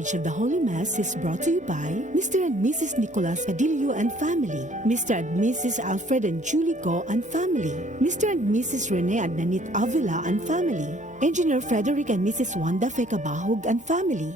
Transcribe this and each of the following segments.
coverage of the Holy Mass is brought to you by Mr. and Mrs. Nicolas Cadillo and family, Mr. and Mrs. Alfred and Julie Go and family, Mr. and Mrs. Rene and Nanit Avila and family, Engineer Frederick and Mrs. Wanda Fekabahog and family.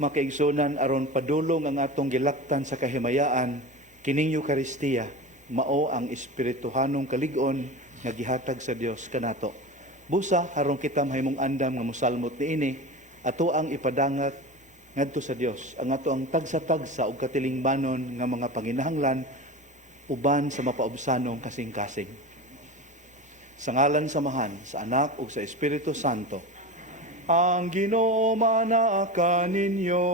Makaigsunan aron padulong ang atong gilaktan sa kahimayaan kining Eucharistia mao ang espirituhanong kalig-on nga gihatag sa Dios kanato. Busa aron kita mahimong andam nga mosalmot niini ato ang ipadangat ngadto sa Dios ang ato ang tagsa-tagsa ug katilingbanon nga mga panginahanglan uban sa mapaubsanong kasing-kasing. Sa ngalan samahan sa Anak ug sa Espiritu Santo. Ang Ginoo manaa ninyo.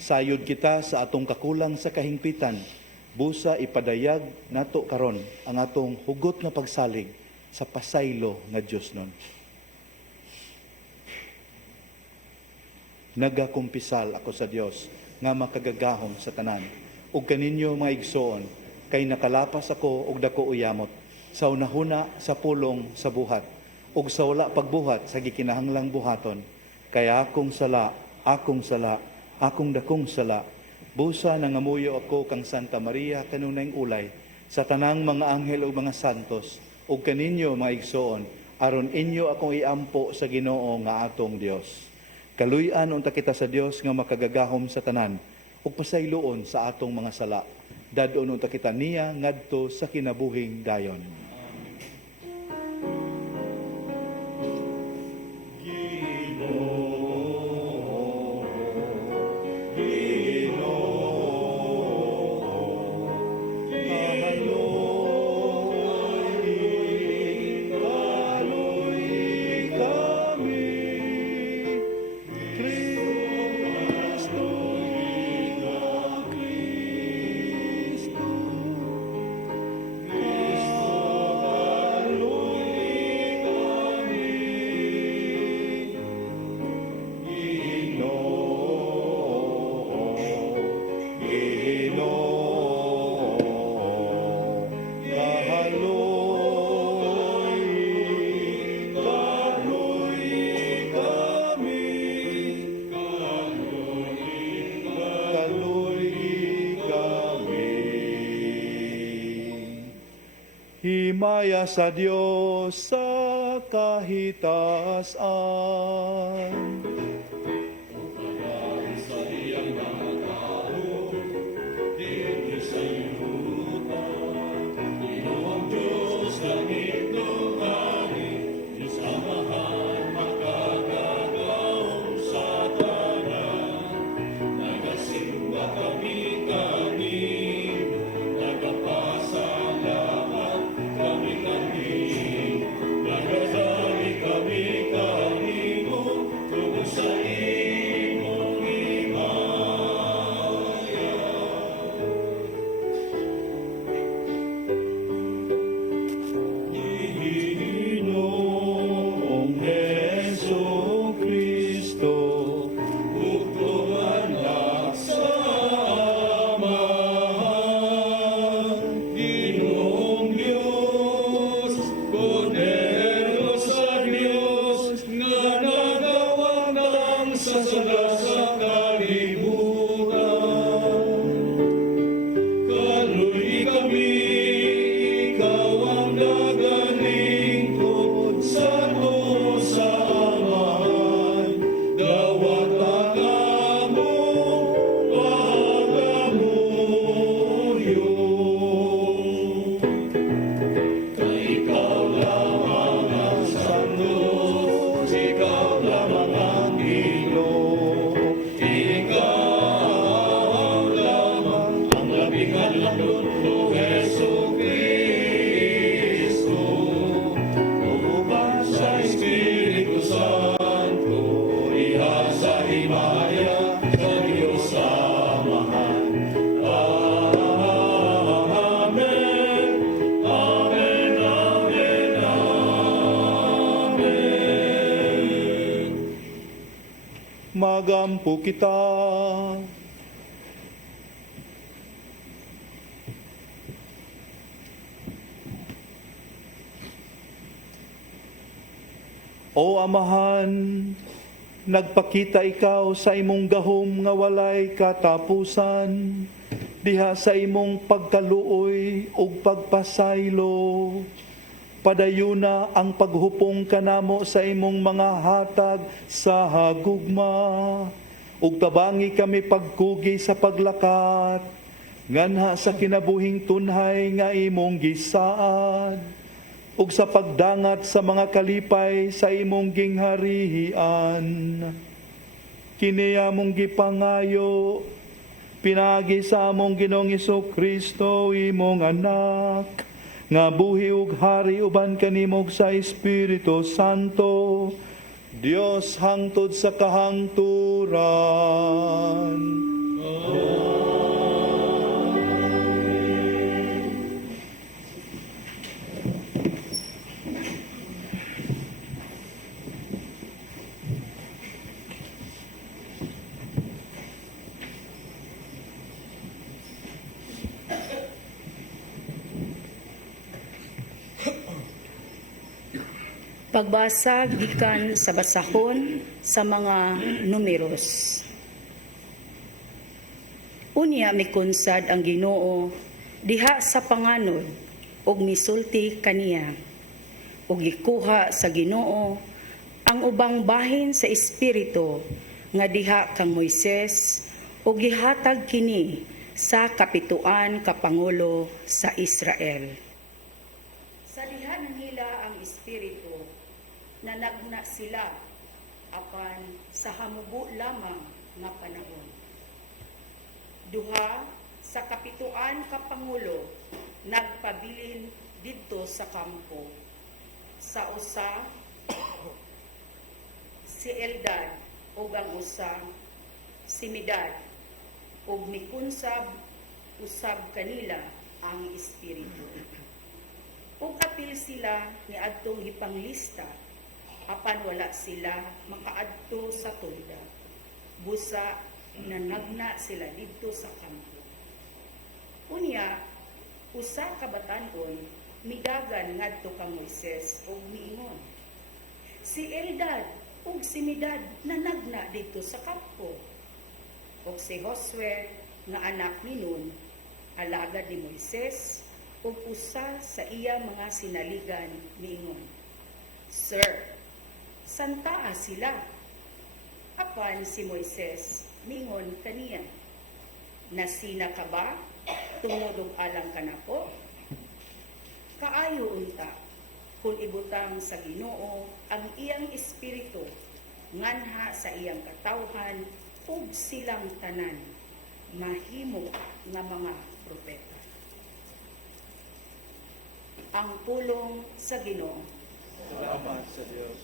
Sayod kita sa atong kakulang sa kahingpitan, busa ipadayag nato karon ang atong hugot nga pagsalig sa pasaylo nga Dios nun. Nagakumpisal ako sa Dios nga makagagahom sa tanan ug kaninyo mga igsoon kay nakalapas ako og dako uyamot sa unahuna sa pulong sa buhat ug sa wala pagbuhat sa gikinahanglang buhaton kay akong sala akong dakong sala busa nangamuyo ako kang Santa Maria kanunayng ulay sa tanang mga anghel ug mga santos ug kaninyo mga igsoon aron inyo akong iampo sa Ginoo nga atong Dios. Kaluy-an unta kita sa Dios nga makagagahom sa tanan ug pasayloon sa atong mga sala. Dadon unta kita niya ngadto sa kinabuhing dayon. Himaya sa Diyos sa kahitasan. Say Ginagampo kita. O Amahan, nagpakita ikaw sa imong gahom nga walay katapusan, diha sa imong pagkaluoy ug pagpasaylo. Padayuna ang paghupong kanamo sa imong mga hatag sa hagugma, ug tabangi kami pagkugi sa paglakat, nganha sa kinabuhing tunhay nga imong gisaad, ug sa pagdangat sa mga kalipay sa imong gingharian. Kini among gipangayo, pinagi sa among Ginoong Jesu-Kristo, imong anak, nga buhi ug hari uban kanimog sa Espiritu Santo, Dios hangtod sa kahangturan. Pagbasa gikan sa basahon sa mga numeros. Unya mikunsad ang Ginoo diha sa panganod ug misulti kaniya, ug gikuha sa Ginoo ang ubang bahin sa espiritu nga diha kang Moises, ug gihatag kini sa kapituan ka pangulo sa Israel. Sa diha nila ang espiritu, nanagna sila apan sa hamubo lamang nga panahon. Duha sa kapituan ka pangulo nagpabilin didto sa kampo. Sa usa si Eldad ug ang usa si Medad, ug mikunsab usab kanila ang espiritu. Ug apil sila ni adtong gipanglista, apan wala sila makaadto sa tolda. Busa nanagna sila didto sa kampo. Unya, usa ka batan-on midagan ngadto kang Moises ug miingon, si Eldad ug si Medad nanagna didto sa kampo. Ug si Josue nga anak ni Nun, alagad ni Moises, ug usa sa iya mga sinaligan miingon, Sir, santaa sila. Apan si Moises mingon kaniya, nasina ka ba tungod og alang kanako? Kaayo unta kung ibutang sa Ginoo ang iyang espiritu nganha sa iyang katawhan ug silang tanan mahimo nga mga propeta. Ang pulong sa Ginoo. Salamat sa Diyos.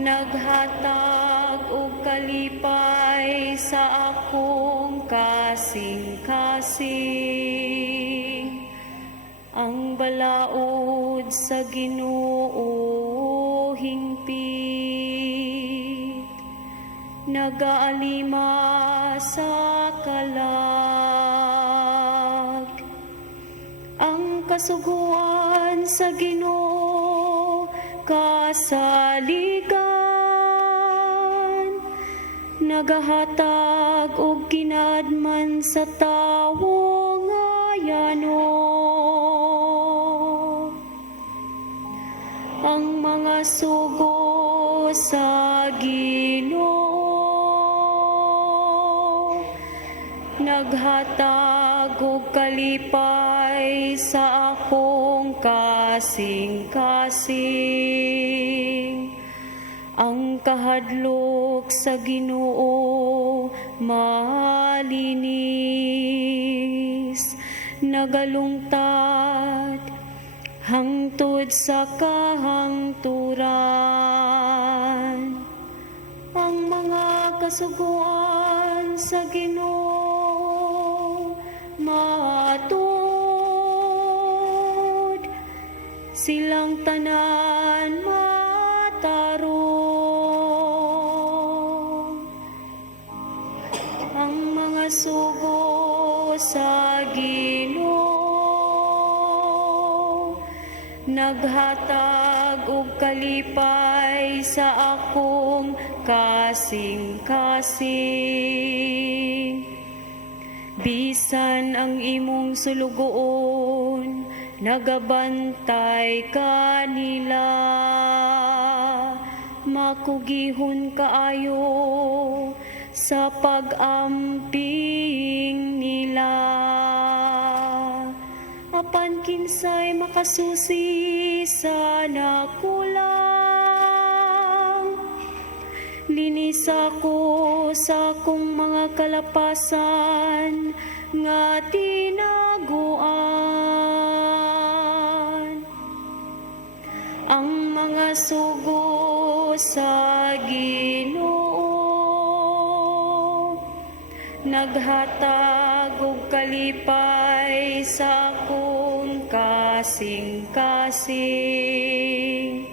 Naghatag og kalipay sa akong kasing-kasing, ang balaod sa Ginoo hingpit, nagaalima sa kalag, ang kasuguan sa Ginoo kasaligan, nagahatag og kinadman sa tawo nga yano. Ang mga sugo sa Ginoo naghatag og kalipay sa akong kasing-kasing. Ang kahadlok sa Ginoo malinis, nagalungtad hangtod sa kahangturan. Ang mga kasuguan sa Ginoo matud, silang tanan matarong. Ang mga sugo sa Ginoo naghatag og kalipay sa akong kasing-kasing. Bisan ang imong sulugoon, nagabantay kanila. Makugihon kaayo sa pag-amping nila. Apan kinsay makasusi sa nakulang, linis ako sa akong mga kalapasan nga tinaguan. Ang mga sugo sa Ginoo naghatag og kalipay sa akong kasing-kasing.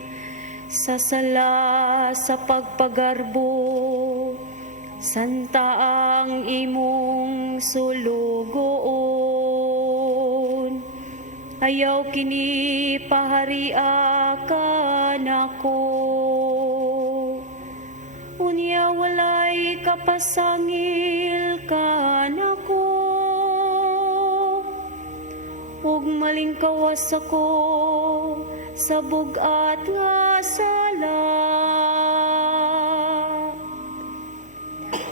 Sa sala sa pagpagarbo, santa ang imong sulugoon. Ayaw kini paharia ka nako, unya walay kapasangil ka nako, ug malingkawas ako sa bugat nga sala.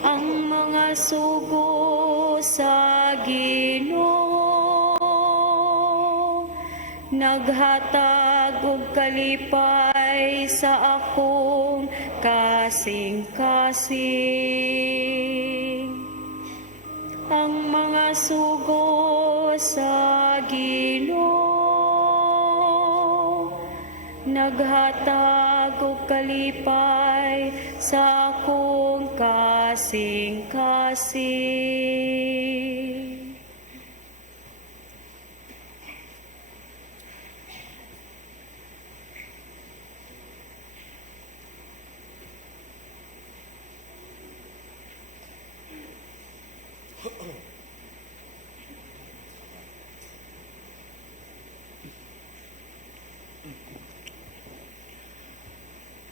Ang mga sugo sa Ginoo naghatag og kalipay sa akong kasing-kasing. Ang mga sugo sa Ginoo naghatag og kalipay sa akong kasing-kasing.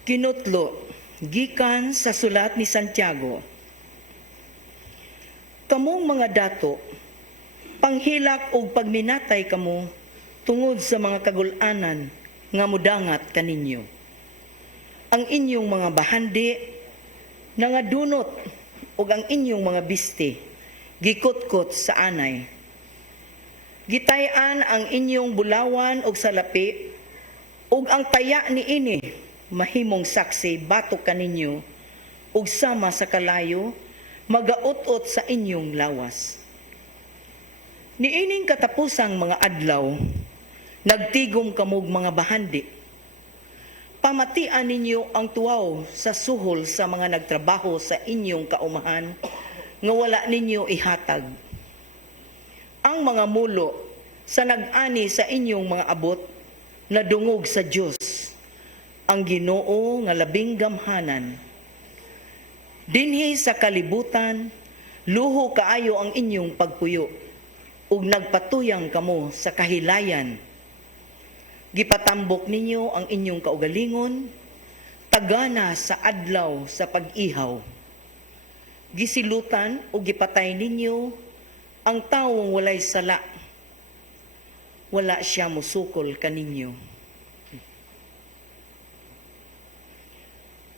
Kinutlo, gikan sa sulat ni Santiago. Kamong mga dato, panghilak o pagminatay kamo tungod sa mga kagulanan nga mudangat kaninyo. Ang inyong mga bahandi, nangadunot o ang inyong mga biste, gikutkot sa anay. Gitayan ang inyong bulawan o salapi, ug ang taya ni ini, mahimong saksi batok kaninyo ug sama sa kalayo magaut-ot sa inyong lawas. Niining katapusang mga adlaw nagtigom kamog mga bahandi. Pamatian ninyo ang tuwaw sa suhol sa mga nagtrabaho sa inyong kaumahan nga wala ninyo ihatag. Ang mga mulo sa nag-ani sa inyong mga abot nadungog sa Dios, ang Ginoo nga labing gamhanan. Dinhi sa kalibutan, luho kaayo ang inyong pagpuyo, ug nagpatuyang kamo sa kahilayan. Gipatambok ninyo ang inyong kaugalingon, tagana sa adlaw sa pag-ihaw. Gisilutan o gipatay ninyo ang tawong walay sala. Wala siya musukol kaninyo.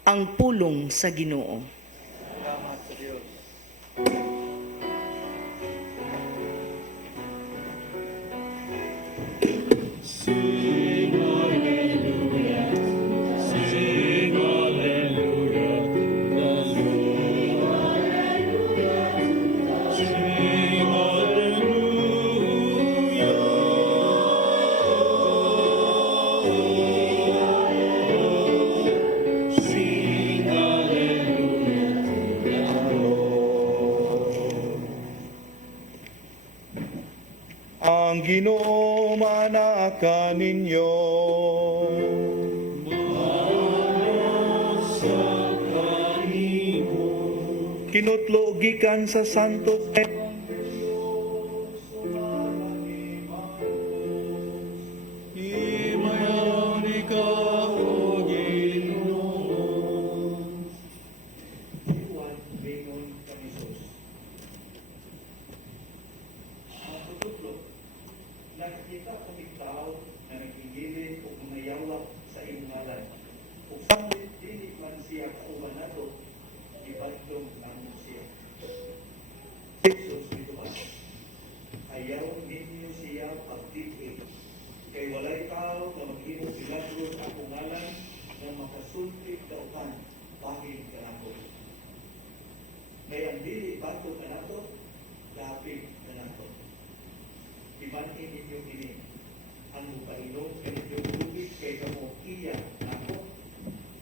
Ang pulong sa Ginoo. Salamat sa Diyos. Ang Ginoo manaka ninyo. Kinutlo gikan sa Santo nakikita kong ikaw na nagigilid o kumayawak sa iyong ngalan. Kung sanglit dinig man siya kauban nato, ipagdong namin siya. Jesus dito ba? Ayaw ninyo siya pagdiin. Kay walay tao na mag-inom milagros ang ngalan na makasultik kauban pahing ka nato. Kaya ang dili bato ka nato, lapig ka nato. Imanin ninyo ini ang mupainom kaninyong tubig kay kamo iya nako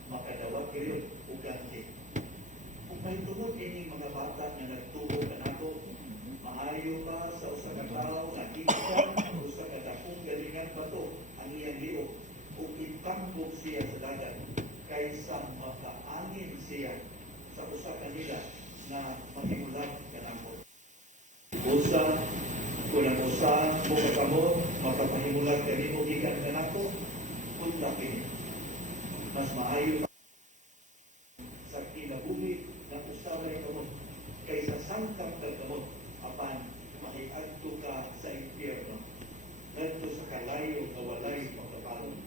makadawat kayo o ganti. Kung may tungod ining mga bata na nagtuo ka nako, maayo pa sa usa ka tao na ikan o sa kadakong galingan bato ang iyang liog o itambog siya sa dagat kaysa makaangin siya sa usa kanila na makimulat ka nako. Usa kung ang usahan mo kakamot, makapahimulat ka rin mo ikan ka nako, punta kini. Mas maayo pa sa kinabuhi na usabay kamot kaysa sangkap ka kamot apan makiadto ka sa impyerno. Ngadto sa kalayo na walay makapalong.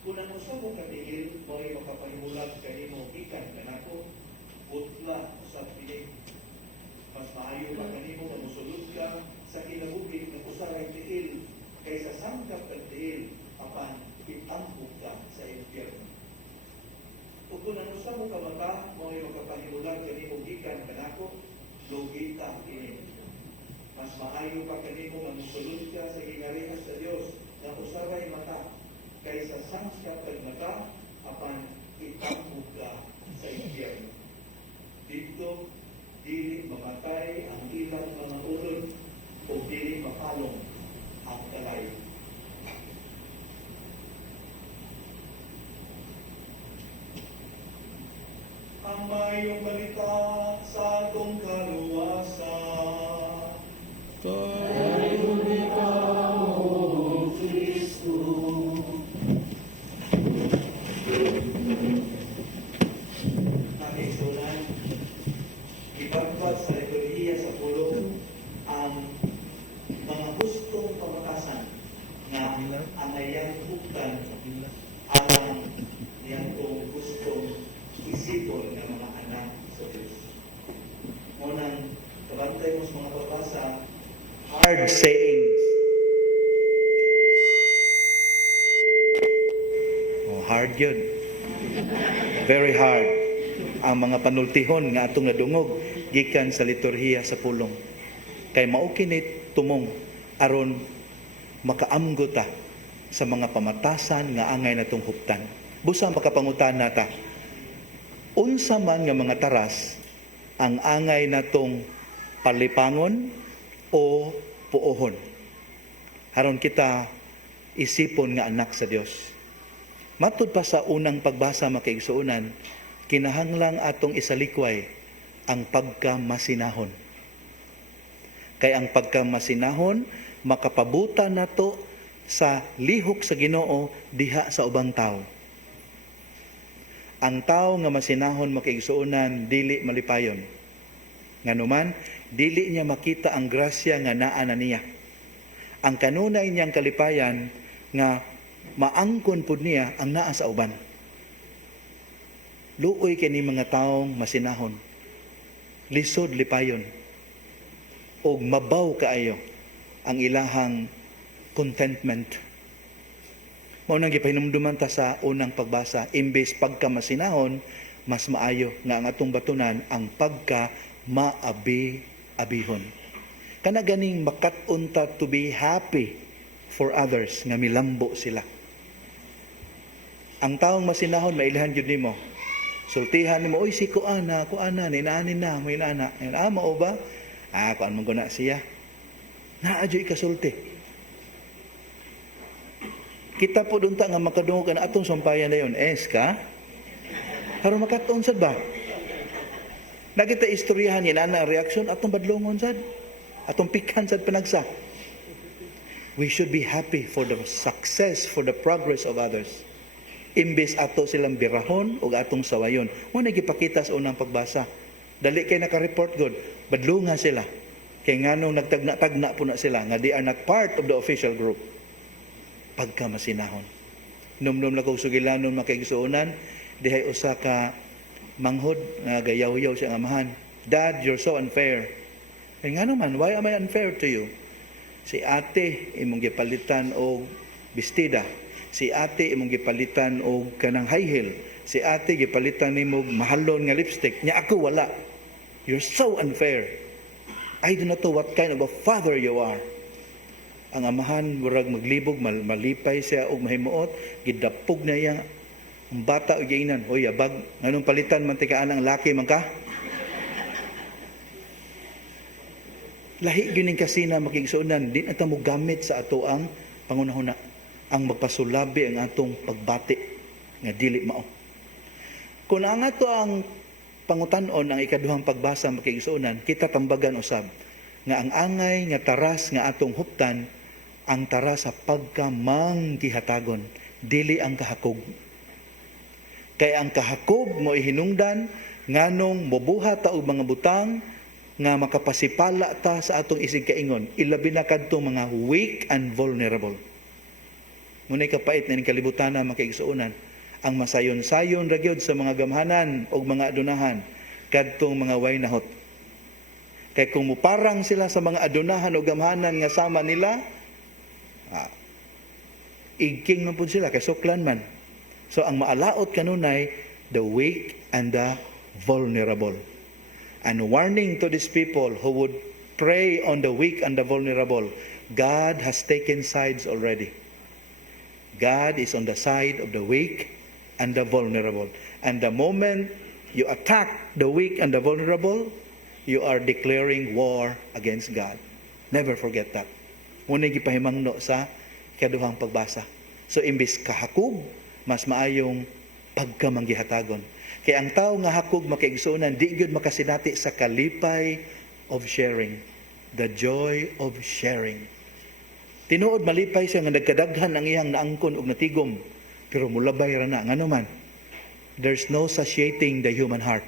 Kung ang usahan mo katigil, mo'y makapahimulat ka rin mo ikan ka nako, putla sa pinig. Mas maayo pa kanimo na musulod ka sa kinabuhi ng usaray tiil kaysa sangkap ng tiil apan itambog ka sa impyerno. Ug kung ang usa mo ka mata mo ay makapahimulat kanimo gikan kanako, lugita kini. Mas maayo pa kanimo na musulod ka sa gingarihas sa Dios na usaray mata kaysa sangkap ng mata apan itambog ka sa impyerno. Dito dili mamatay ang ilang mga ulod o dili mapalong ang kalay. Ang mayong balita sa atong kaluwasan. Kayon ikaw, O Kristo. Nakisunan, ipagpat sa liturhiya sa pulong ang mga gustong pamatasan na anayan buktan alang niyang kung gustong isipon ng mga anak sa Diyos. Munang kabantay mo sa mga pabasa, hard sayings. Hard yun. Very hard. Ang mga panultihon nga atong nadungog gikan sa liturhiya sa pulong. Kay mao kini tumong aron makaamgo ta sa mga pamatasan nga angay natong huptan. Busa makapangutan nata. Unsa man nga mga taras ang angay natong palipangon o puohon. Aron kita isipon nga anak sa Dios. Matud pa sa unang pagbasa makaigsuonan, kinahanglang atong isalikway ang pagkamasinahon. Kay ang pagkamasinahon makapabuta nato sa lihok sa Ginoo diha sa ubang tao. Ang tao nga masinahon makaigsuonan dili malipayon. Nganuman dili niya makita ang grasya nga naa na niya. Ang kanunay niyang kalipayan nga maangkon pud niya ang naa sa uban. Luoy kini mga taong masinahon, lisod lipayon, og mabaw kaayo ang ilahang contentment. Mao nang gipahinumduman ta sa unang pagbasa, imbes pagkamasinahon, mas maayo nga ang atong batunan ang pagka maabi-abihon. Kana ganing makat-on ta to be happy for others nga milambo sila. Ang taong masinahon mailhan jud nimo. Sultihan nimo, oy si kuana ninaanin na, may inana. Mao ba? Kuan man guna siya. Naa jud ikasulti. Kita po doon ta nga makadungog na atong sampayan na yun. Ka? Para makataon sad ba? Nakita istoryahan yan na reaksyon atong badlongon sad. Atong pikhan sad panagsa. We should be happy for the success, for the progress of others. Imbes ato silang birahon o atong sawayon. Muna gipakita sa unang pagbasa. Dali kay naka-report good. Badlungan sila. Kay nganong nagtagna-tagna po na sila nga they are not part of the official group. Pagkamasinahon. Numdum lang kong sugilanon makigsuunan, dihay usa ka manghod nga gayaw-yaw siya amahan. Dad, you're so unfair. Nga naman, why am I unfair to you? Si ate imong gipalitan og bestida. Si ate imong gipalitan og kanang high heel. Si ate gipalitan nimo mahalon nga lipstick. Nya ako wala. You're so unfair. I do not know what kind of a father you are. Ang amahan murag maglibog, malipay siya og mahimuot, gidapog na iya ang bata og giinan, oy abag, nganong palitan man tikaan ang laki man ka? Lahi gyud ning kasina makigsuonan, di na ta mo gamit sa ato ang pangunahuna, ang magpasulabi ang atong pagbati nga dili mao. Kung ang ato ang pangutan-on ang ikaduhang pagbasa makigsuonan, kita tambagan usab nga ang angay nga taras nga atong huptan ang tara sa pagkamanggihatagon, dili ang kahakog. Kaya ang kahakog mo ihinungdan, nganong mobuhat ta og mga butang, nga makapasipala ta sa atong isig kaingon, ilabi na kadtong mga weak and vulnerable. Ngunay kapait na ning kalibutan na makigsuonan, ang masayon-sayon ra gyud sa mga gamhanan o mga adunahan, kadtong mga way nahot. Kaya kung muparang sila sa mga adunahan o gamhanan nga sama nila, igking man po sila, kay suklan man. So ang maalaot kanunay, the weak and the vulnerable. And warning to these people who would prey on the weak and the vulnerable, God has taken sides already. God is on the side of the weak and the vulnerable. And the moment you attack the weak and the vulnerable, you are declaring war against God. Never forget that. Muna gipahimangno sa ikaduhang pagbasa. So imbis kahakog, mas maayong pagkamanggihatagon. Kaya ang tao nga hakog makaigsuonan, di gyud makasinati sa kalipay of sharing. The joy of sharing. Tinuod malipay siya nga nagkadaghan ang iyang naangkon ug natigom, pero mulabay ra na ngano man. There's no satiating the human heart.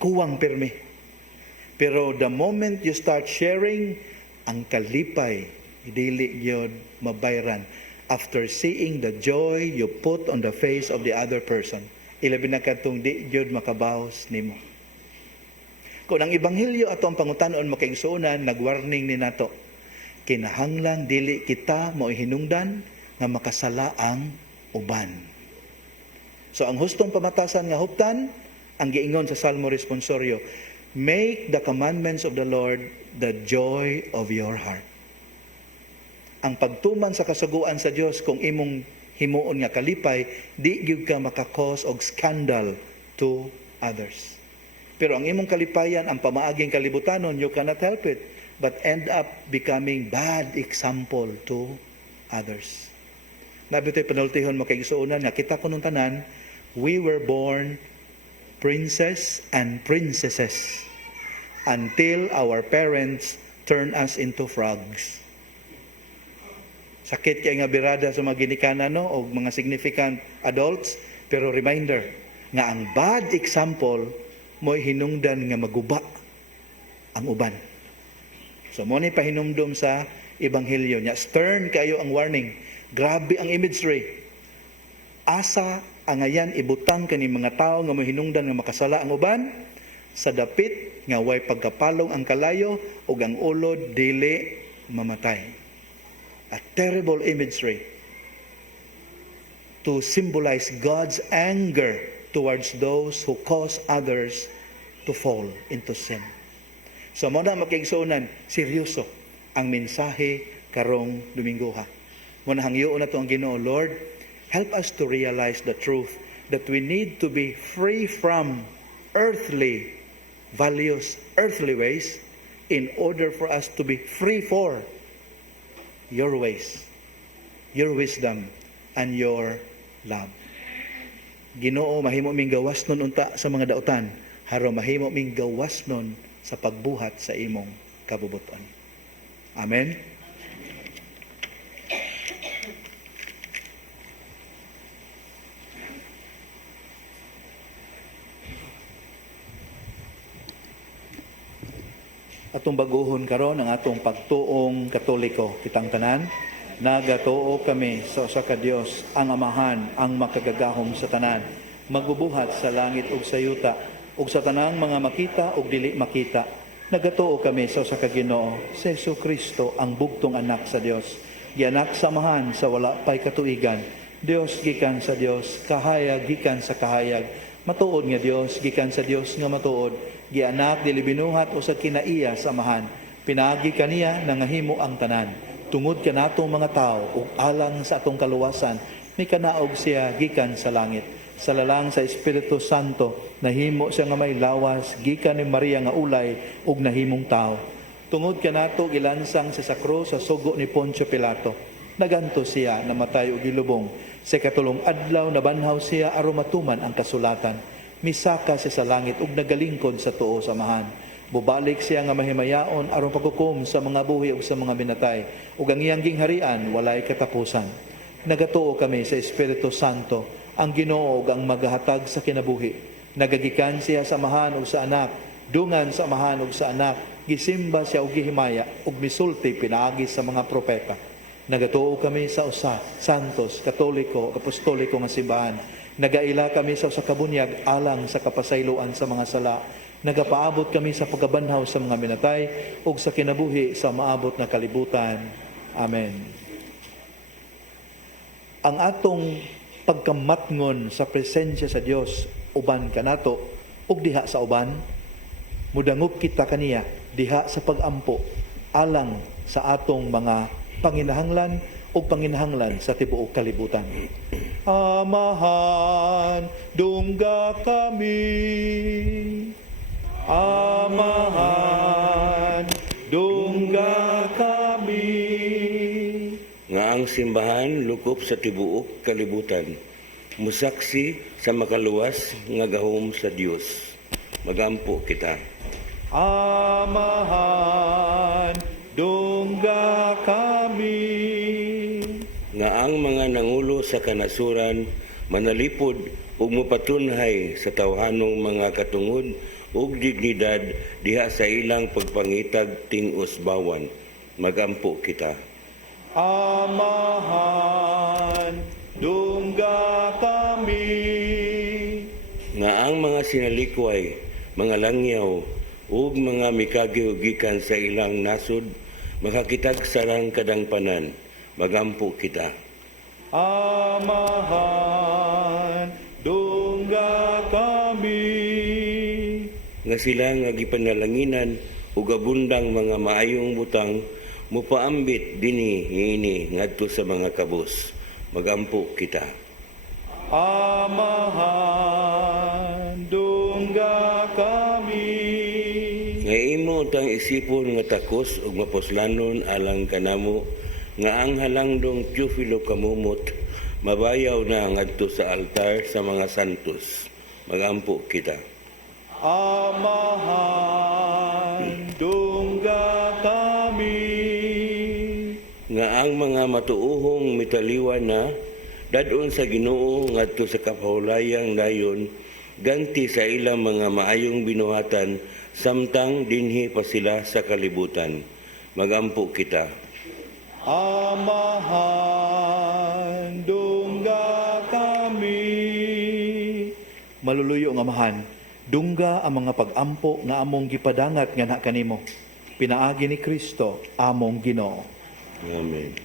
Kuwang pirmi. Pero the moment you start sharing, ang kalipay, dili yun mabayran. After seeing the joy you put on the face of the other person, ilabi na katong di yun makabawas nimo. Kung ang Ebanghelyo ato ang pangutanon makaigsuonan, nagwarning ni nato, kinahanglan dili kita mo hinungdan nga makasala ang uban. So ang hustong pamatasan nga huptan, ang giingon sa Salmo Responsorio, make the commandments of the Lord the joy of your heart. Ang pagtuman sa kasuguan sa Dios kung imong himuon nga kalipay, di gyud ka makakos og scandal to others. Pero ang imong kalipayan, ang pamaaging kalibutanon, you cannot help it, but end up becoming bad example to others. Nabito'y panultihon makaigsuonan nga kita kunong tanan, we were born princes and princesses until our parents turn us into frogs. Sakit kaya nga birada sa mga ginikanan no, o mga significant adults, pero reminder nga ang bad example mo hinungdan nga maguba ang uban. So mo ni pahinumdum sa Ebanghelyo niya. Stern kayo ang warning. Grabe ang imagery. Asa ang ayan ibutang kani mga tao nga mahinungdan nga makasala ang uban sa dapit nga way pagkapalong ang kalayo ug ang ulod dili mamatay. a terrible imagery to symbolize God's anger towards those who cause others to fall into sin. So mo na makigsuonan, seryoso ang mensahe karong Domingoha. Mo na hangyoon na to ang Ginoo, Lord, help us to realize the truth that we need to be free from earthly values, earthly ways, in order for us to be free for your ways, your wisdom, and your love. Ginoo, mahimo ming gawas nun unta sa mga dautan, haro mahimo ming gawas nun sa pagbuhat sa imong kabubuton. Amen. Atong baguhon karon ang atong pagtuong Katoliko kitang tanan. Nagatuo kami sa usa ka Dios, ang Amahan, ang makagagahom sa tanan, magbubuhat sa langit ug sa yuta, ug sa tanang mga makita ug dili makita. Nagatuo kami sa usa ka Ginoo, si Jesucristo, ang bugtong anak sa Dios, gianak sa Amahan sa wala pay katuigan, Dios gikan sa Dios, kahayag gikan sa kahayag, matuod nga Dios gikan sa Dios nga matuod, gianak dili binuhat usad kinaiya sa Amahan, pinagi kaniya nangahimo ang tanan. Tungod kanatong mga tao ug alang sa atong kaluwasan, ni kanaog siya gikan sa langit. Sa lalang sa Espiritu Santo, nahimo siya nga may lawas gikan ni Maria nga ulay ug nahimong tao. Tungod kanato gilansang sa sakro sa sugo ni Poncio Pilato. Naganto siya namatay ug gilubong. Sa katulong adlaw nabanhaw siya aron matuman ang kasulatan. Misaka siya sa langit ug nagalingkod sa tuo sa Amahan. Bubalik siya nga mahimayaon aron paghukom sa mga buhi ug sa mga binatay. Ug ang iyang gingharian walay katapusan. Nagatuo kami sa Espiritu Santo, ang Ginoo ug ang magahatag sa kinabuhi. Nagagikan siya sa Amahan ug sa Anak, dungan sa Amahan ug sa Anak, gisimba siya ug gihimaya ug misulti pinaagi sa mga propeta. Nagatuo kami sa usa, santos, katoliko, apostoliko nga simbahan. Nagaila kami sa usa ka bunyag alang sa kapasayloan sa mga sala. Nagapaabot kami sa pagkabanhaw sa mga minatay ug sa kinabuhi sa maabot na kalibutan. Amen. Ang atong pagkamatngon sa presensya sa Dios uban kanato ug diha sa uban, mudangop kita kaniya diha sa pagampo alang sa atong mga panginahanglan ug panginahanglan sa tibuok kalibutan. Amahan, dungga kami. Amahan, dungga kami. Nga ang simbahan lukop sa tibuok kalibutan, musaksi sa makaluwas nga gahom sa Dios. Magampo kita. Amahan, dungga kami. Nga ang mga nangulo sa kanasuran manalipod ug mopatunhay sa tawhanong mga katungod ug dignidad diha sa ilang pagpangitag ting-os bawan. Magampo kita. Amahan, dungga kami. Nga ang mga sinalikway, mga langyaw ug mga mikagyo gikan sa ilang nasod makakitag sarang kadangpanan. Magampo kita. Amahan, dungga kami. Nga sila nga gipanalanginan ug abundang mga maayong butang mupaambit dinhi niini ngadto sa mga kabus. Magampo kita. Amahan, dungga kami. Nga imo tang isipon nga takos ug mapuslanon alang kanamo nga ang halangdong Teofilo kamumot mabayaw na ngadto sa altar sa mga santos. Magampo kita. Amahan, dungga kami. Nga ang mga matuuhong mitaliwan na dadon sa Ginoo ngadto sa kapahulayang dayon ganti sa ilang mga maayong binuhatan samtang dinhi pa sila sa kalibutan. Magampo kita. Amahan, dungga kami. Maluluyo nga amahan, dungga ang mga pag-ampo nga among gipadangat nga na kanimo. Pinaagi ni Kristo among Ginoo. Amen.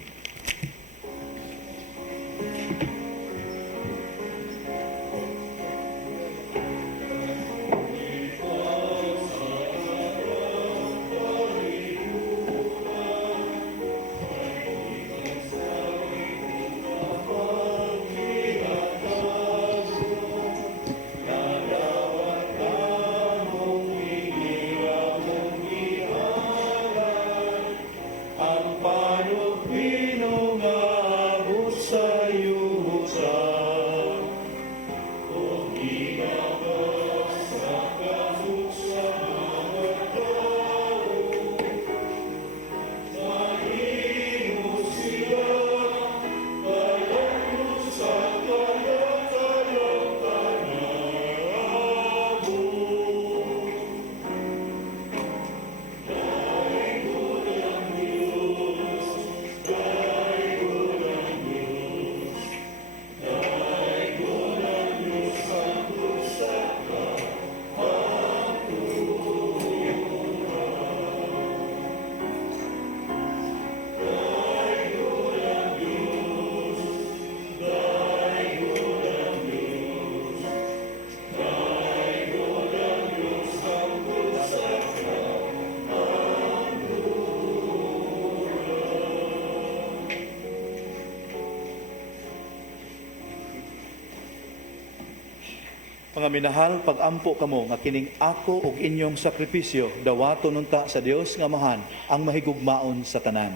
Mga minahal, pag-ampo kamo nga kining ako ug inyong sakripisyo dawaton nunta sa Dios nga Amahan ang mahigugmaon sa tanan.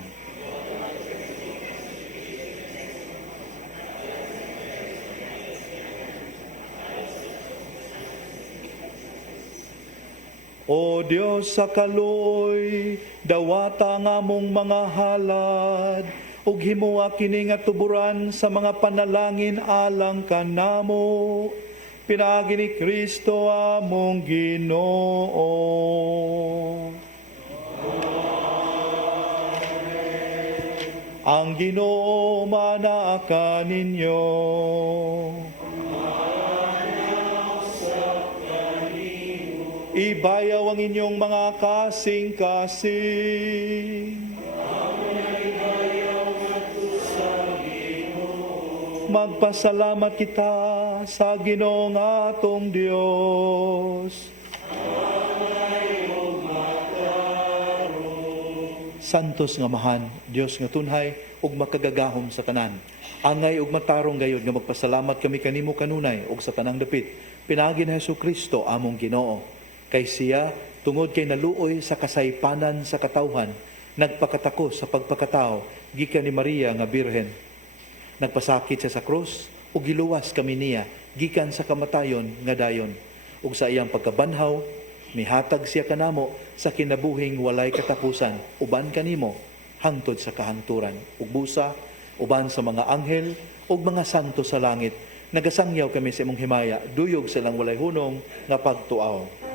O Dios sa kaloy, dawata nga mong mga halad, ug himuwa kini nga tuburan sa mga panalangin alang kanamo. Pinagi ni Kristo among Ginoo. Ang Ginoo manaa ninyo. Ibayaw ang inyong mga kasing-kasing. Magpasalamat kita sa Ginoong atong Dios. Santos nga Amahan, Dios nga tunhay ug makagagahom sa tanan. Angay ug matarong gayud nga magpasalamat kami kanimo kanunay ug sa tanang dapit. Pinagi ni Hesukristo among Ginoo. Kay siya tungod kay naluoy sa kasaypanan sa katawhan, nagpakatako sa pagpakatao gikan ni Maria nga birhen. Nagpasakit siya sa krus ug giluwas kami niya gikan sa kamatayon nga dayon. Ug sa iyang pagkabanhaw, mihatag siya kanamo sa kinabuhing walay katapusan uban kanimo hangtod sa kahangturan. Ug busa uban sa mga anghel ug mga santo sa langit, nagasangyaw kami sa imong himaya duyog sa ilang walay hunong nga pagtuaw.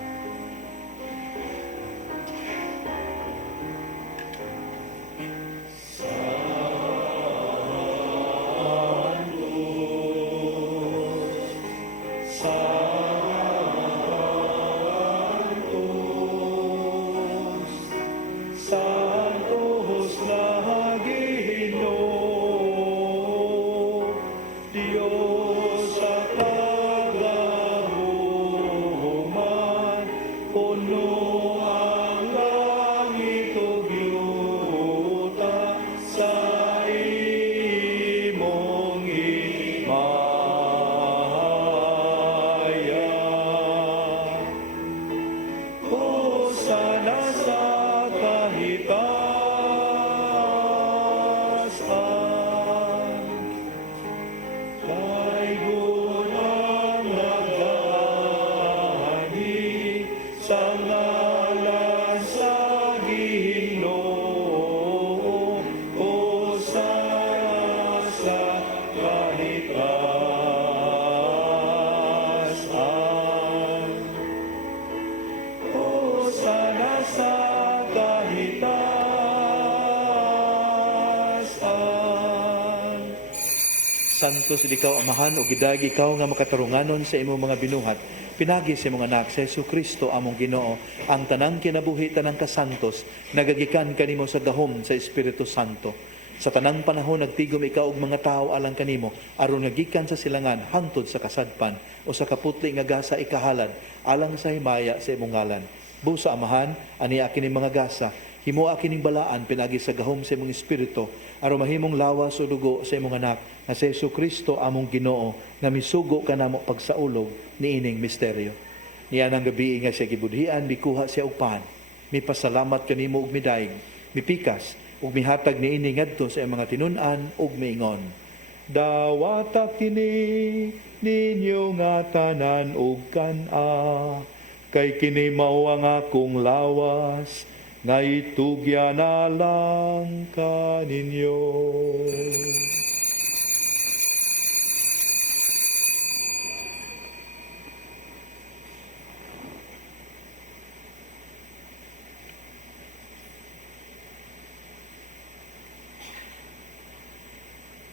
Santos ikaw Amahan ug gidag ikaw nga makatarunganon sa imong mga binuhat. Pinagi sa mga anak sa Hesukristo among Ginoo, ang tanang kinabuhi tanang kasantos nagagikan kanimo sa gahom sa Espiritu Santo. Sa tanang panahon nagtigom ikaw og mga tao alang kanimo aron nagikan sa silangan hangtod sa kasadpan o sa kaputli nga gasa ikahalad alang sa himaya sa imong ngalan. Busa Amahan, ani kini mga gasa, himoa kining balaan pinagi sa gahom sa imong espiritu aron mahimong lawas o dugo sa imong anak na si Hesukristo among Ginoo nga misugo kanamo pagsaulog niining misteryo. Niya nang gabi nga siya gibudhian, mikuha siya og pan. Mipasalamat kanimo og midayeg, mipikas ug mihatag niini ngadto sa iyang mga tinun-an ug miingon. Dawata kini ninyo nga tanan ug kan-a, kay kini mao ang akong lawas nga itugya na lang kaninyo.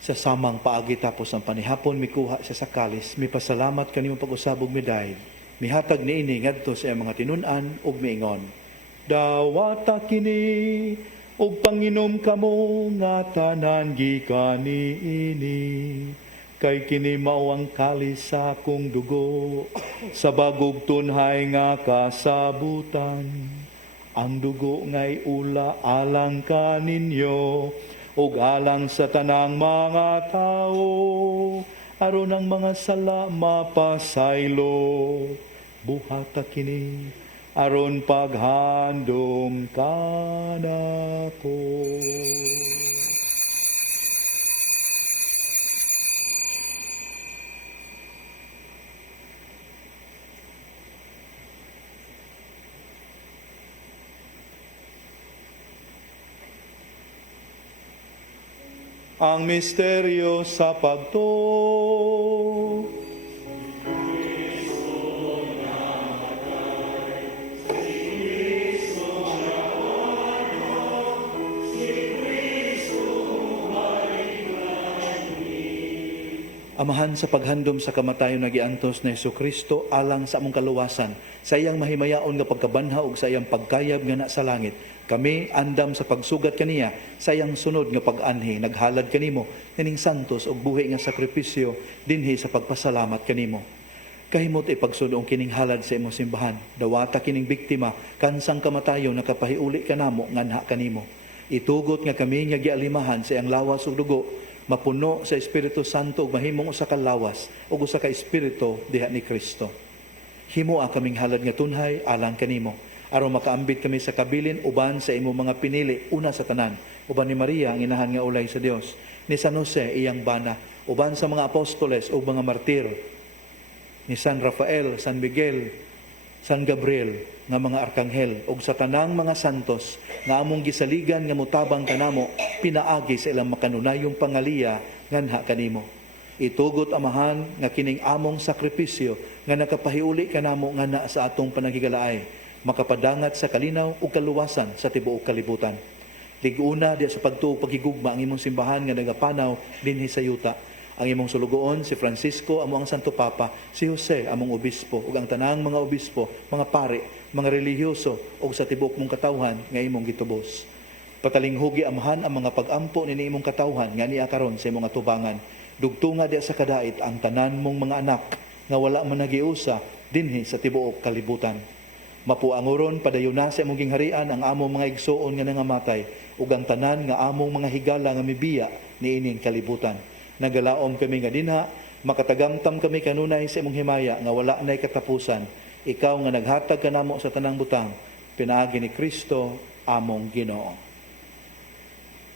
Sa samang paagi tapos ang panihapon mikuha siya sa kalis, mipasalamat kanimo pag-usabog miday, mihatag niini ngadto sa iyang mga tinun-an ug miingon. Dawata kini ug panginom kamo nga tanan gikan niini, kay kini mao ang kalis sa akong dugo sa bagog tunhay nga kasabutan. Ang dugo nga'y ula alang kaninyo ug alang sa tanang mga tao, aron ang mga sala mapasaylo. Buhata kini aron paghandom kanako. Ang misteryo sa pagto. Amahan sa paghandom sa kamatayon nagiantos na Jesucristo alang sa among kaluwasan, sa iyang mahimayaon nga pagkabanha ug sa iyang pagkayab nga na sa langit. Kami andam sa pagsugat kaniya sa iyang sunod nga pag-anhi, naghalad kanimo kining santos ug buhi nga sakripisyo dinhi sa pagpasalamat kanimo. Kahimot ipagsudoong kining halad sa imong simbahan, dawata kining biktima kansang kamatayon nakapahiuli kanamo nganha kanimo. Itugot nga kami nga gialimahan sa iyang lawas ug dugo, mapuno sa Espiritu Santo ug mahimong usa ka lawas ug usa ka espiritu diha ni Kristo. Himoa kaming halad nga tunhay alang kanimo, aron makaambit kami sa kabilin uban sa imong mga pinili, una sa tanan, uban ni Maria ang inahan nga ulay sa Dios, ni San Jose iyang bana, uban sa mga apostoles ug mga martir, ni San Rafael, San Miguel, San Gabriel nga mga arkanghel ug sa tanang mga santos nga among gisaligan nga mutabang kanamo pinaagi sa ilang makanunayong pangaliya nganha kanimo. Itugot amahan nga kining among sakripisyo nga nakapahiuli kanamo nga sa atong panagigalaay, makapadangat sa kalinaw ug kaluwasan sa tibuok kalibutan. Liguna diya sa pagtuo paghigugma ang imong simbahan nga nagapanaw dinhi sa yuta. Ang imong sulugoon si Francisco amo ang Santo Papa, si Jose among obispo ug ang tanang mga obispo, mga pari, mga relihiyoso ug sa tibuok mong katawhan nga imong gitubos. Patalinghugi amahan ang mga pag-ampo ni imong katawhan nga niya karon sa imong atubangan. Dugtunga diya sa kadait ang tanan mong mga anak nga wala man nagiusa dinhi sa tibuok kalibutan. Mapuangoron padayuna sa imong gingharian ang among mga igsoon nga nangamatay ug ang tanan nga among mga higala nga mibiya niining kalibutan. Nagalaom kami nga dinha, makatagamtam kami kanunay sa imong himaya nga wala nay katapusan. Ikaw nga naghatag kanamo sa tanang butang, pinaagi ni Kristo among Ginoo.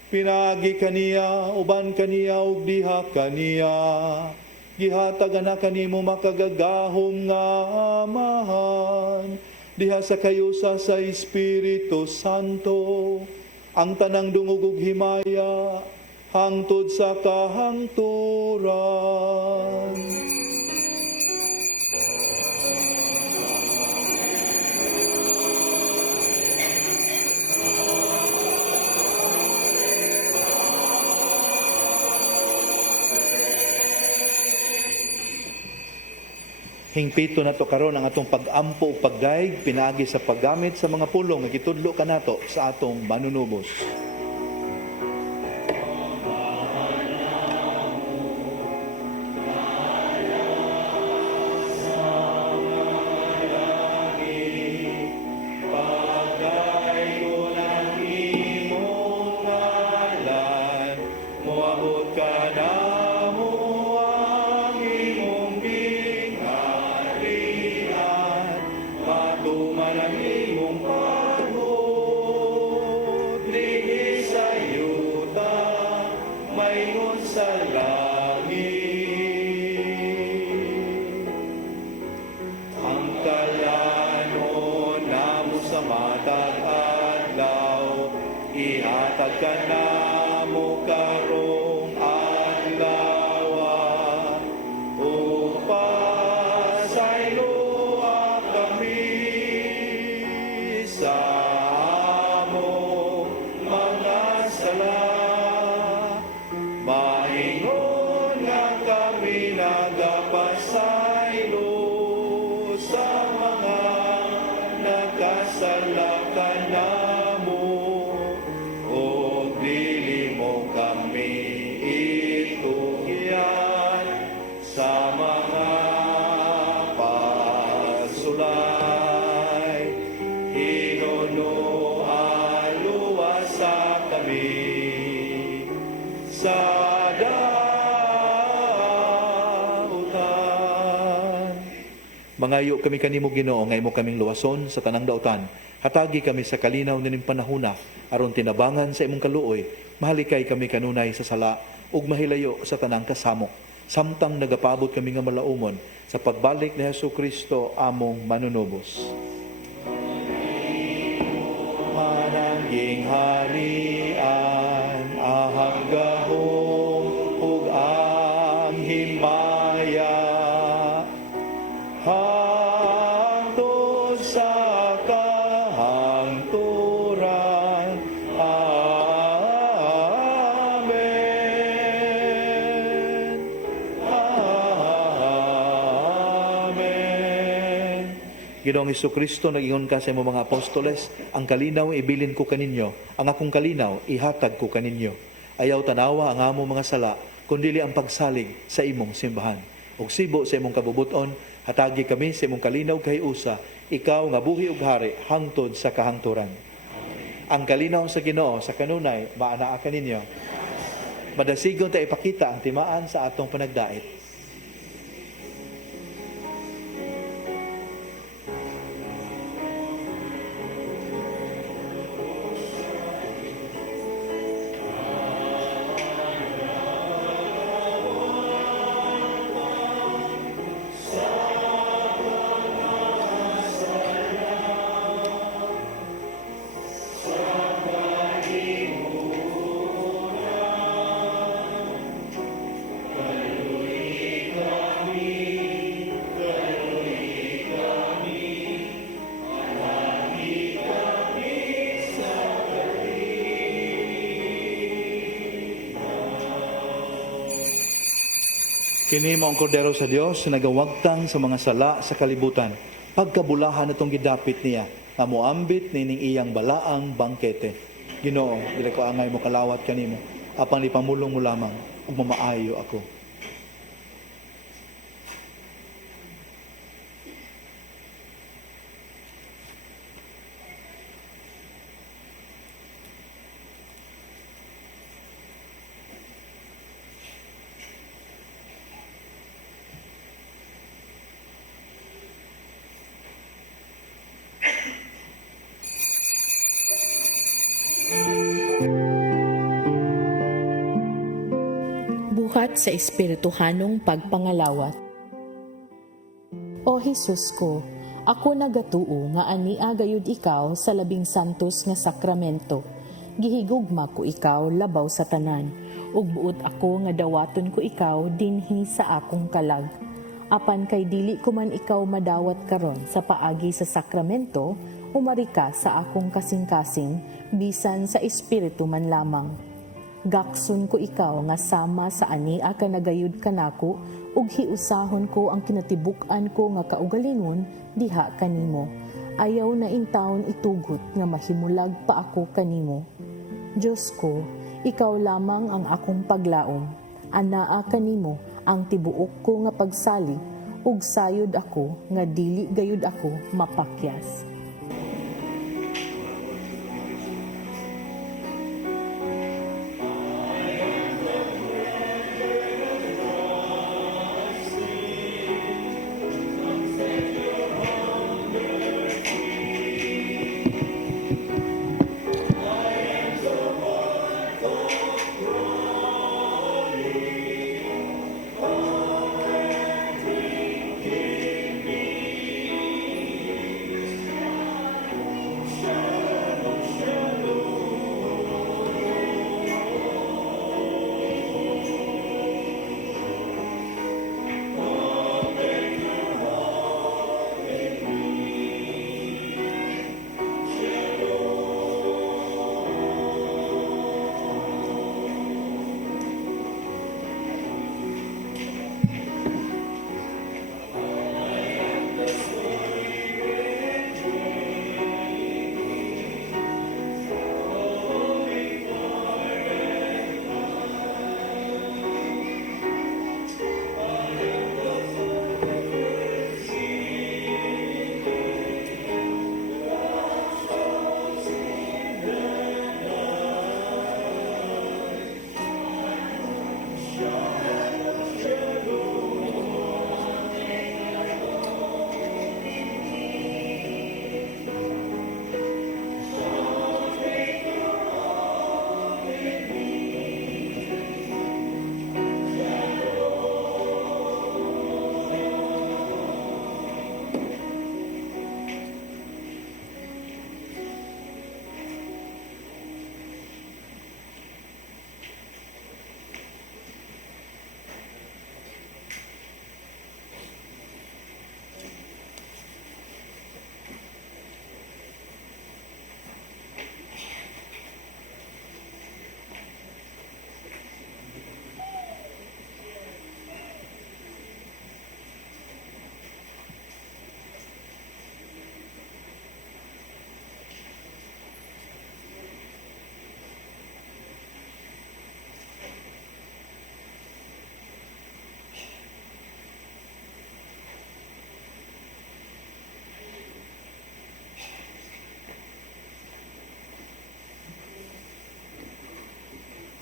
Pinaagi kaniya, uban kaniya ug diha kaniya. Gihatag na kanimo makagagahom nga amahan. Diha sa kayusa sa Espiritu Santo, ang tanang dungog ug himaya hangtod sa kahangturan. Hingpito na to karon ang atong pag-ampo ug pagdaig pinaagi sa paggamit sa mga pulong nga gitudlo kanato sa atong manunubos. Ihatag ka na mo karong adlaw, upasaylo kami sa among mga sala, maingon Mangayo kami kanimo Ginoo nga imo kaming luwason sa tanang daotan. Hatagi kami sa kalinaw ning panahuna aron tinabangan sa imong kaluoy. Mahalikay kami kanunay sa sala ug mahilayo sa tanang kasamok. Samtang nagapabot kami nga malaumon sa pagbalik ni Hesukristo among manunubos. Mananging harian, ahang gahom, ug ang himaya. Hangtod sa kahangturan. Amen. Amen. Ginoong Hesukristo, nag-ingon ka sa imong mga apostoles, ang kalinaw ibilin ko kaninyo, ang akong kalinaw ihatag ko kaninyo. Ayaw tanawa ang among mga sala, kundili ang pagsalig sa imong simbahan. Ug sibo sa imong kabubuton, hatagi kami sa imong kalinaw kay usa, ikaw nga buhi ug hari hangtod sa kahangturan. Ang kalinaw sa Ginoo sa kanunay maanaa kaninyo. Madasigon ta ipakita ang timaan sa atong panagdait. Kini mao ang kordero sa Dios na nagawagtang sa mga sala sa kalibutan. Pagkabulahan atong gidapit niya, nga moambit nining iyang balaang bangkete. Ginoo, dili ko angay mo kalawat kanimo, apan ipamulong mo lamang ug mamaayo ako. Buhat sa espirituhanong pagpangalawat. O Jesus ko, ako nagatuo nga ania gayud ikaw sa labing santos nga sakramento. Gihigugma ko ikaw labaw sa tanan, ug buot ako nga dawaton ko ikaw dinhi sa akong kalag. Apan kay dili ko man ikaw madawat karon sa paagi sa sakramento, umari ka sa akong kasing-kasing, bisan sa espiritu man lamang. Gakson ko ikaw nga sama sa ania ka nagayud kanako, ug hiusahon ko ang kinatibuk-an ko nga kaugalingon diha kanimo. Ayaw na intawon itugot nga mahimulag pa ako kanimo. Diyos ko, ikaw lamang ang akong paglaom. Anaa kanimo ang tibuok ko nga pagsalig, ug sayod ako nga dili gayud ako mapakyas.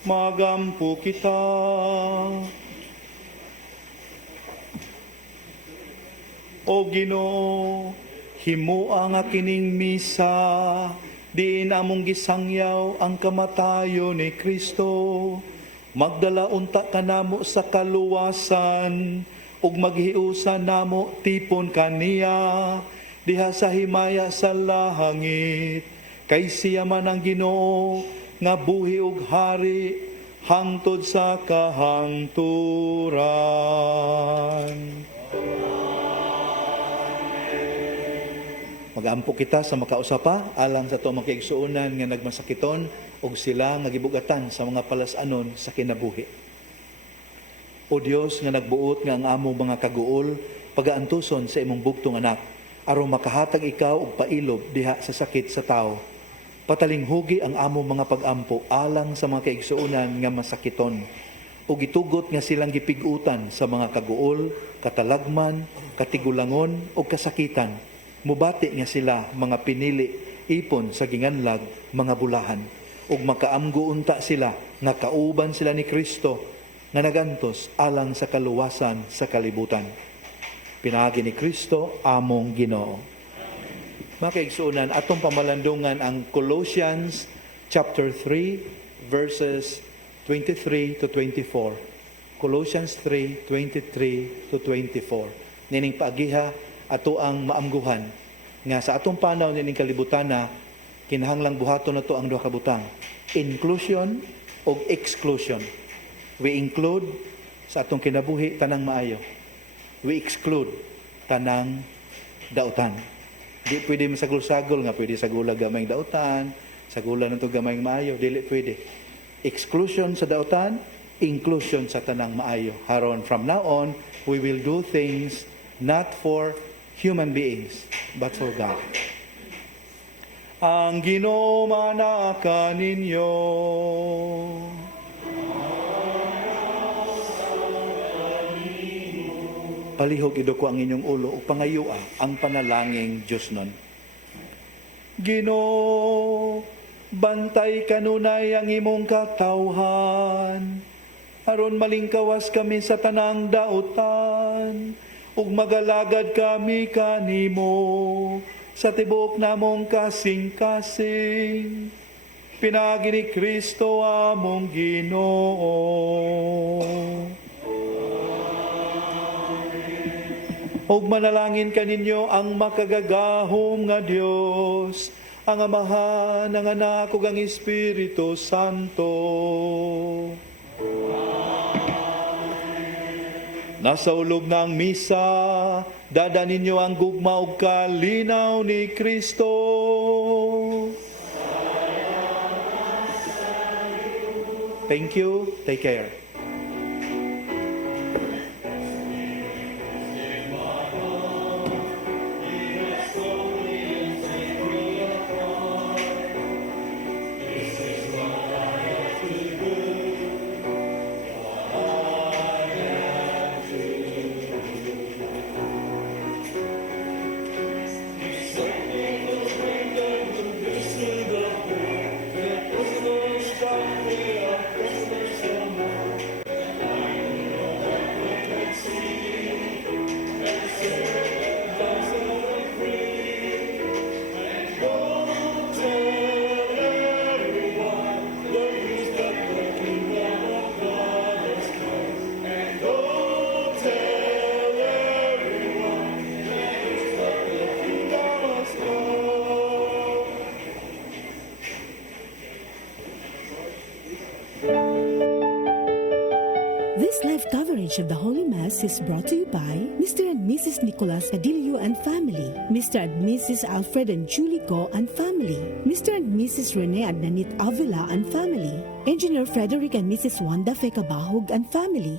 magampo kita. O Ginoo, himuang kining misa, diin among gisangyaw ang kamatayo ni Kristo. Magdala unta kanamo sa kaluwasan, ug maghiusan namo tipon kaniya, diha sa himaya sa langit. Kay siya man ang Ginoo, nga buhi ug hari, hangtod sa kahangturan. Mag-ampo kita sa makausapa alang sa tuong makiigsuunan nga nagmasakiton og sila nga gibugatan sa mga palasanon sa kinabuhi. O Dios nga nagbuot nga ang among mga kaguol pagaantuson sa imong bugtong anak aron makahatag ikaw og pailob diha sa sakit sa tao. Patalinghugi ang among mga pag-ampo alang sa mga kaigsuunan nga masakiton ug gitugot nga silang gipig-utan sa mga kaguol, katalagman, katigulangon ug kasakitan. Mubati nga sila mga pinili ipon sa ginganlag mga bulahan ug makaamgo unta sila nga kauban sila ni Kristo nga nagantos alang sa kaluwasan sa kalibutan. Pinaagi ni Kristo among Ginoo. Mga kaigsuunan, atong pamalandungan ang Colossians chapter 3 verses 23 to 24. Colossians 3:23 to 24. Nining paagiha ato ang maamguhan nga sa atong panaw nining kalibutana kinahanglang buhaton nato ang duha ka butang, inclusion o exclusion. We include sa atong kinabuhi tanang maayo, we exclude tanang dautan. Di pwede masagol-sagol nga pwede sagula gamayng dautan, sagula nato gamayng maayo, dili pwede. Exclusion sa dautan, inclusion sa tanang maayo. Haron from now on we will do things not for human beings, but for God. Ang Ginoo manaka ninyo. Palihog idoko ang inyong ulo ug pangayua ang panalangin Dios nun. Ginoo, bantay kanunay ang imong katawhan, aron malingkawas kami sa tanang dautan, ug magalagad kami kanimo sa tibuok namong kasing-kasing. Pinagi ni Kristo among Ginoo. Ug manalangin kaninyo ang makagagahom nga Dios, ang Amahan, ang Anak ug ang Espiritu Santo. Nasa ulog ng misa, dada ninyo ang gugma ug kalinaw ni Kristo. Thank you. Take care. This live coverage of the Holy Mass is brought to you by Mr. and Mrs. Nicolas Adilio and family, Mr. and Mrs. Alfred and Julie Go and family, Mr. and Mrs. Rene and Nanit Avila and family, Engineer Frederick and Mrs. Wanda Fekabahog and family.